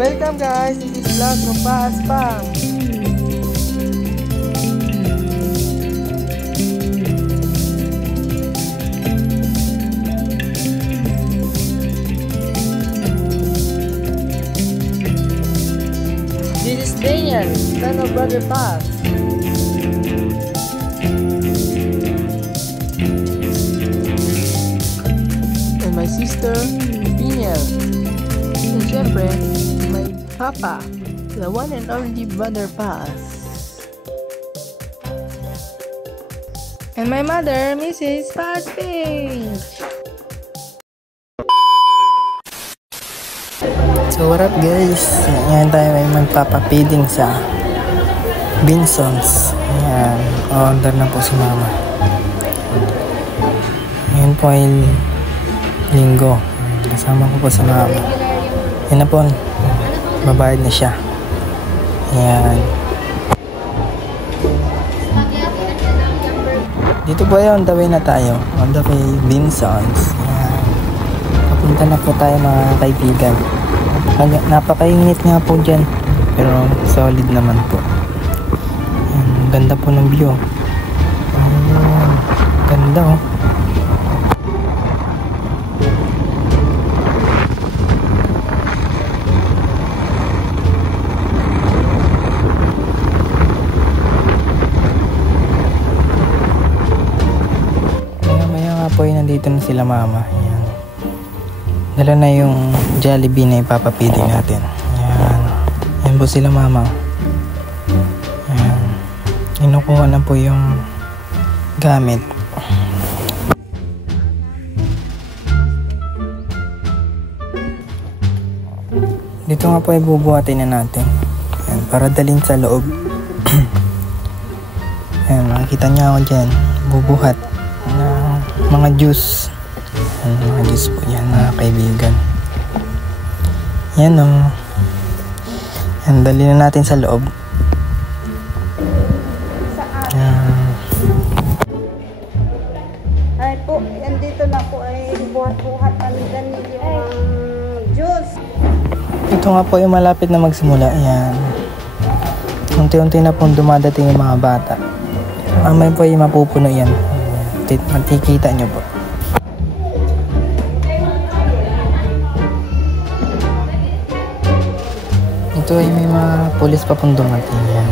Welcome guys, this is vlog from Paas Pang. This is Daniel, son of Brother Paas. And my sister, Daniel. And syempre, my papa, the one and only Brother Paas. And my mother, Mrs. Paas Page. So what up guys, ngayon tayo ay magpapapiding sa Binsons. Ayan, order na po si mama. Ngayon po ay linggo, kasama ko po si mama. Yan na po, babayad na siya. Ayan. Dito po ay on the way na tayo, on the way Binsons. Ayan. Papunta na po tayo mga kaibigan. Napakainit nga po dyan, pero solid naman po. Ayan, ganda po ng view. Ayan, ganda oh. Maya nga po ay nandito na sila mama. Ayan. Dala na yung Jollibee na ipapapili natin. Ayan. Ayan po sila mama. Ayan. Kinukuha na po yung gamit. Dito nga po ay bubuhatin na natin. Ayan, para dalhin sa loob. Ayan, makikita niyo ako dyan. Bubuhat na mga juice. Ayan, mga juice po yan mga kaibigan. Yan o. Yan, dali na natin sa loob. Yan. Ay po, yan dito na po ay buhat-buhat namin yung juice. Ito nga po yung malapit na magsimula. Yan. Unti-unti na pong dumadating yung mga bata. Mamaya po yung mapupuno yan. Matikita nyo po. Ito ay may mga pulis pa pong dumating. Yan.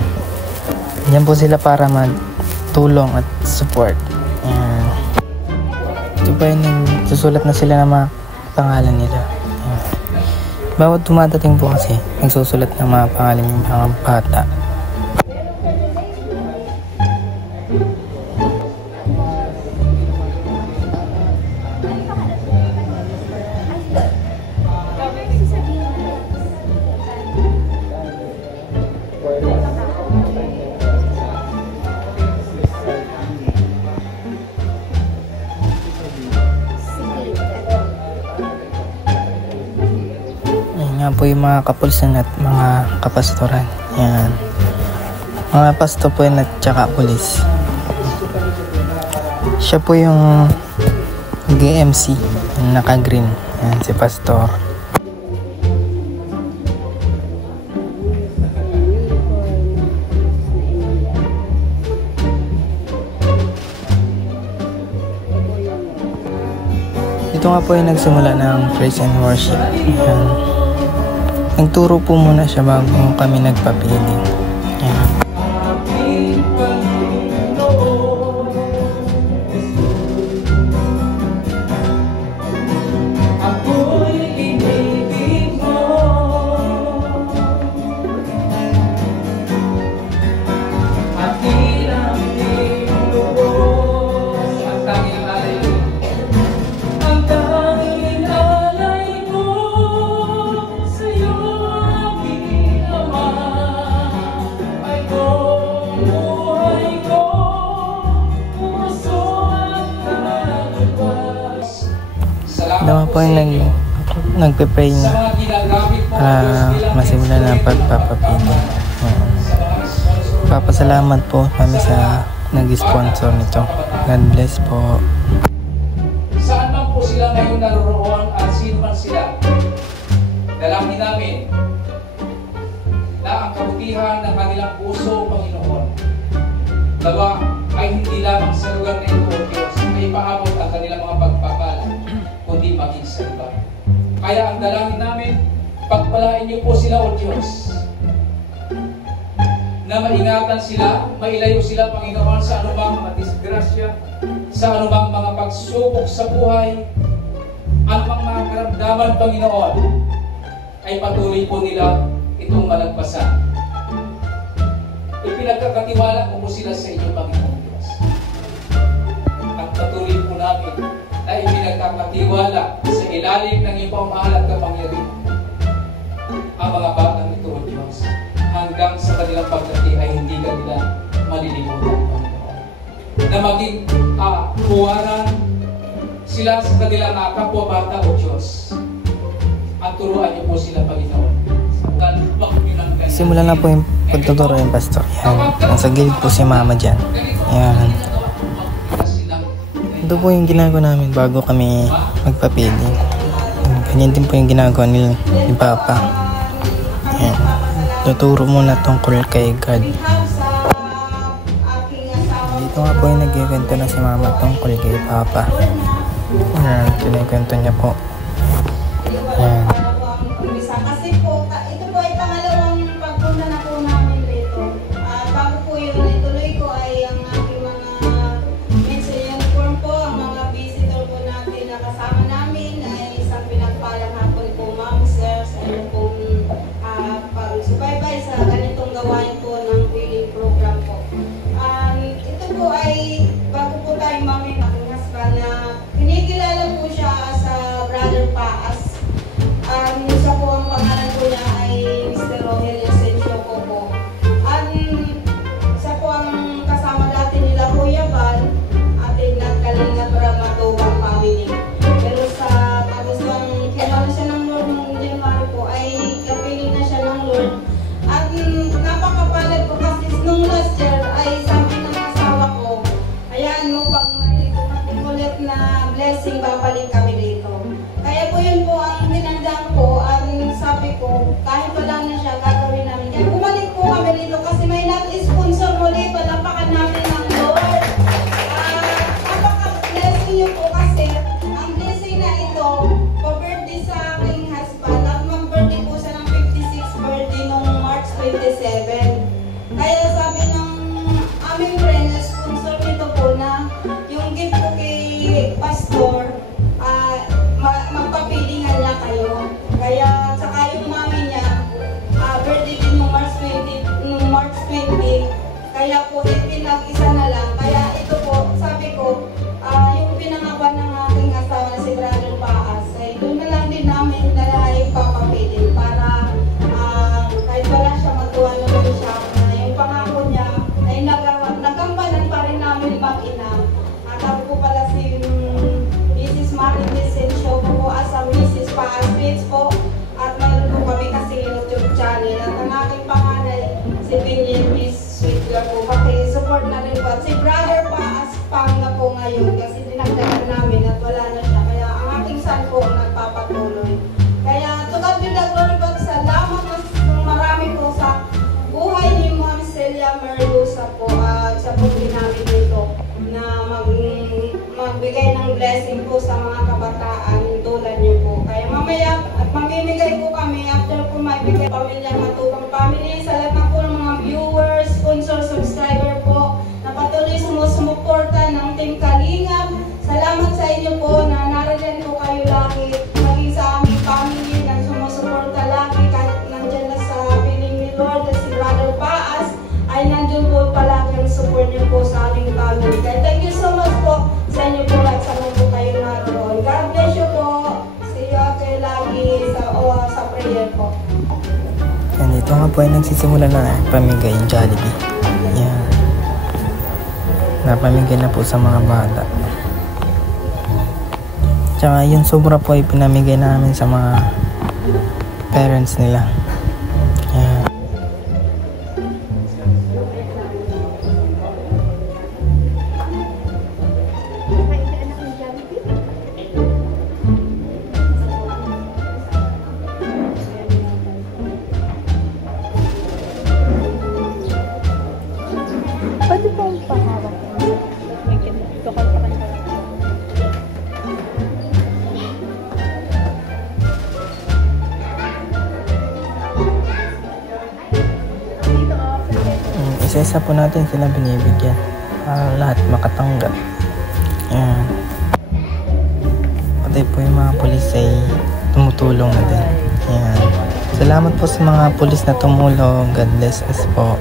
Yan po sila para magtulong at support. Yan. Ito pa yung nagsusulat na sila ng mga pangalan nila. Yan. Bawat dumadating po kasi nagsusulat ng mga pangalan ng mga bata. Yan po yung mga kapulsan at mga kapastoran. Yan. Mga pasto po yan at tsaka pulis. Siya po yung GMC, yung naka-green. Yan, si pastor. Ito nga po yung nagsimula ng praise and worship. Yan. Nagturo po muna siya bago kami nagpapili. Yan. Dama po yung nagpe-pray na masimula na pagpapapili. Papasalamat po kami sa nag-sponsor nito. God bless po. Saan man po sila ngayon naroon at sino man sila, dalangin namin kabutihan ng kanilang puso, Panginoon. Nawa ay hindi lamang sa lugar na ito, O Diyos, ay paabot ang kanilang mga pagpapala, kundi maging sa iba. Kaya ang dalangin namin, pagpalain niyo po sila, O Diyos, na maingatan sila, mailayo sila, Panginoon, sa anumang mga disgrasya, sa anumang mga pagsubok sa buhay, anumang mga karamdaman, Panginoon, ay patuloy po nila itong malagpasan. Ipinagkakatiwala ko po sila sa inyo, Panginoon Diyos. At patuloy po namin na ipinagkakatiwala sa ilalim ng iyong pamahal at kapangyarihan ang mga batang ito, O Diyos, hanggang sa kanilang pagdating ay hindi kanila malilimutan, Panginoon. Na maging huwaran sila sa kanilang kapwa-bata, O Diyos. At turuan niyo po sila, Panginoon. Simula na po yung pagtuturo yung pastor. Yan. Nasa gilid po si mama dyan. Yan. Ito po yung ginagawa namin bago kami magpapili. Ganyan din po yung ginagawa ni Papa. Yan. Tuturo muna tungkol kay God. Dito nga po yung nagkikwento na si mama tungkol kay Papa. Yan. Kinikwento niya po. Yan. Kasi po, ito po ay pangalawang pagpunta na po namin dito. Bago po yun, ituloy ko ay ang aking mga mention form po, ang mga visitor po natin na kasama namin ay isang pinagpalang hapon po, ma'am, sir, sa inyo pong pag-subaybay sa ganitong gawain po ng feeding program po. Ito po ay, bago po tayo mami, aking husband na kinikilala po siya sa Brother Paas. Isa po ang pangalan po niya ay Mr. Rogelio Sencio po. Isa po ang kasama dati nila Kuya Bal at nagkalinga para matubang family. Pero sa tapos nang kilala siya ng Lord noong January po ay kapiling na siya ng Lord. At napakapalad po kasi nung last year ay sabi ng asawa ko, ayan mo pag may dumating ulit na blessing babalik kami dito. Kaya po yun po ang dinandang ko, ang sabi ko, kahit wala na siya, gagawin namin. Kaya bumalik po kami dito kasi may nag-sponsor muli, palapakan natin ng Lord. Napaka-blessing niyo po kasi ang blessing na ito, for birthday sa aking husband, at mag-birthday po siya ng 56th birthday noong March 27. Kaya sabi ng aming friend, sponsor nito po na yung gift ko kay Pastor, magpapilingan niya kayo. Kaya, saka yung mami niya, birthday din noong March 20, kaya po pinag-isa na lang. Kaya ito po, sabi ko, yung pinangawan ng aking asawa na si Brother Paas, ay doon na lang din namin na ipapapilin para kahit wala siya matuwa naman siya na yung pangako niya ay nagampanan pa rin namin mag-ina. At ako po pala si Mrs. Marin Vicencio po as a Mrs. Paas Page po. At mayroon po kami kasi YouTube channel. At ang aking panganay, si Pinyin Miss Sweetler po. Paki-support na rin po. At si Brother Paas Pang na po ngayon kasi dinagdagan namin at wala na siya. Kaya ang aking son po ang nagpapatuloy. Kaya to God be the glory po. Salamat ng marami po sa buhay ni Ma'am Celia Merlusa po. At sa po namin dito na magbigay ng blessing po sa mga kabataan tulad niyo po. Kaya mamaya at mamimigay po kami after po maibigay pamilya Matubang Family sa lahat na po ng mga viewers, sponsor, subscriber po na patuloy sumusumuporta ng Team Kalingap. Salamat sa inyo po na nariyan po kayo lagi maging sa aming family na sumusuporta lagi kahit nandyan na sa piling ni Lord at si Brother Paas ay nandun po palagi ang support niyo po sa aming family. Kaya thank you so much po sa inyo po at sa mga po kayo naroon. God bless you po. See you kayo lagi sa prayer po. Yan, ito nga po ay nagsisimula na pamigay yung Jollibee. Yan. Napamigay na po sa mga bata. Tsaka yung sobra po ay pinamigay namin sa mga parents nila. Yan. isa-isa po natin sila binibigyan para lahat makatanggap. Yan. Pati po yung mga pulis ay tumutulong na din. Yan. Salamat po sa mga pulis na tumulong. God bless us po.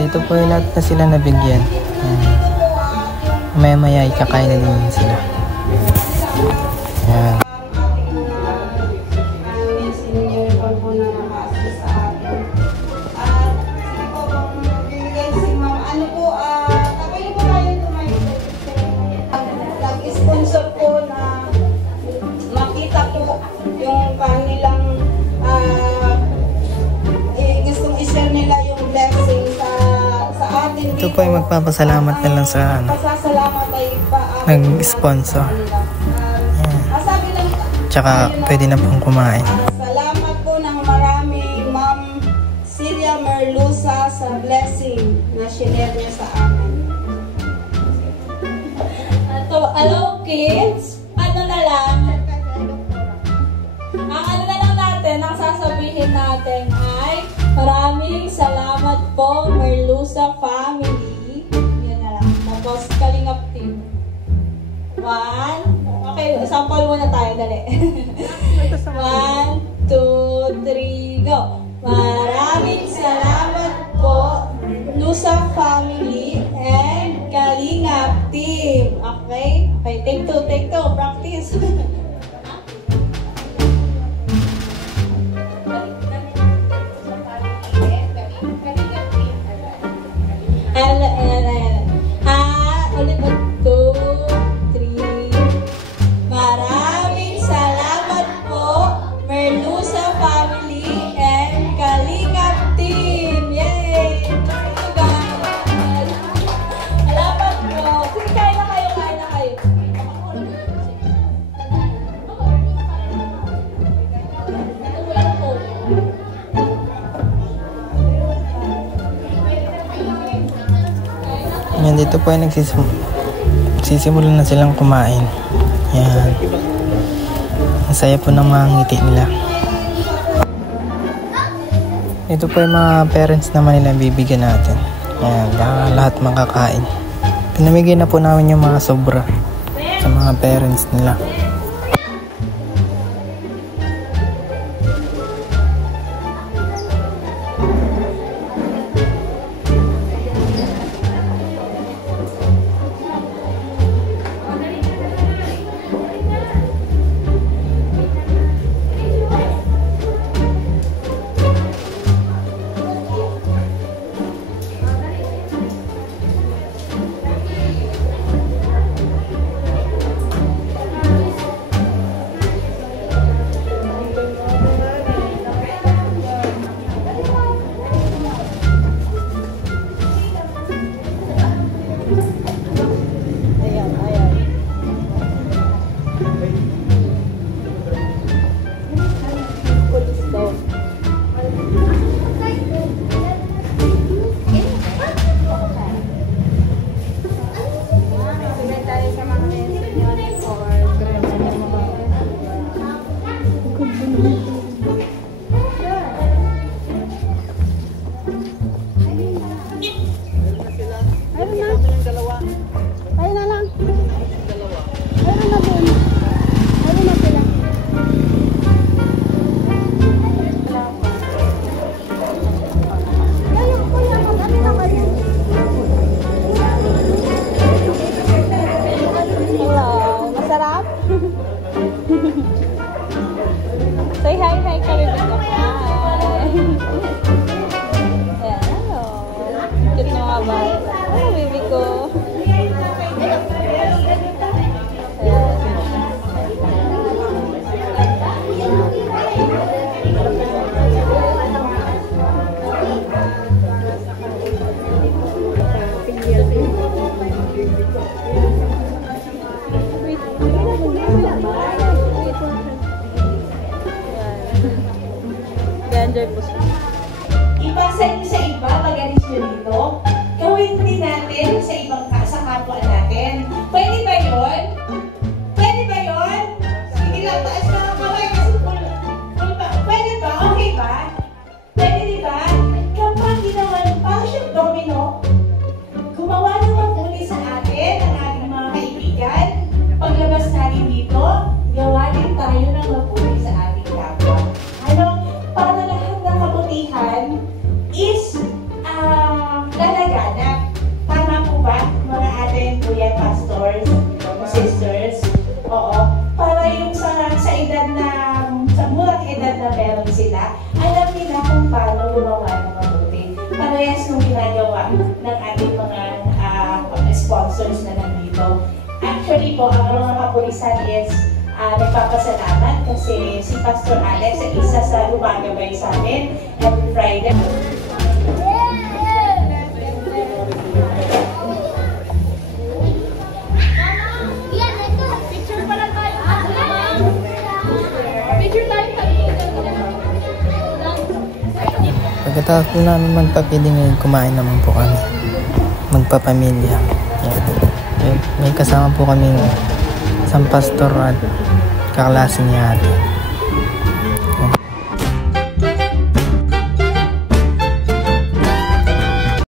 Dito po yung lahat na sila nabigyan. Maya-maya ikakain na din sila. Yan. Nag-sponsor po na makita po yung kanilang gustong i-share nila yung blessing sa atin. Ito po ay magpapasalamat na lang sa pasasalamat ay nag-sponsor. Tsaka pwede na pong kumain. Salamat po ng marami, Ma'am Celia Merluza, sa blessing na shinare niya sa amin. Hello kids, ano na lang? Ang ano na lang natin, ang sasabihin natin ay maraming salamat po Merluza family. Yan na lang. Tapos Kalingap team. 1, okay, sample muna tayo, dali. 1, 2, 3, go! Maraming salamat po Merluza family and Kalingap team. Okay? Okay, take two, practice. Ulit 2, 3. Maraming salamat po Merluza family and Kalingap team. Yay! Salamat po. Sige, kain na kayo. Yan, dito po ay nagsisimulan na silang kumain. Yan. Ang saya po ng mga ngiti nila. Ito po yung mga parents naman nila bibigyan natin. Yan, lahat makakain. Pinamigay na po namin yung mga sobra sa mga parents nila. ipasa nyo sa iba, magaling nyo dito. Gawin din natin sa ibang sa kapwa natin. Pwede ba yun? Pwede ba yun? Sige lang, taas ka ng kamay kasi full ba? Pwede ba? Okay ba? Pwede di ba? Kapag ginawa nyo, parang siyang domino, gumawa ng mabuti sa atin, ang ating mga kaibigan. Paglabas natin dito, gawa din tayo ng mabuti sa ating kapwa. Ano? Para lahat ng kabutihan is lalaganap. Tama po ba, mga ating kuya pastors, sisters? Oo. Para yung sa edad na, sa murang edad na meron sila, alam nila kung paano gumawa ng mabuti. Parehas nung ginagawa ng ating mga sponsors na nandito. Actually po, ang mga kapulisan is nagpapasalamat kasi si Pastor Alex ay isa sa lumagabay sa amin every Friday. Pagkatapos po namin magpapili ngayon, kumain naman po kami. Magpapamilya. May kasama po kami isang pastor at kaklase niya ate.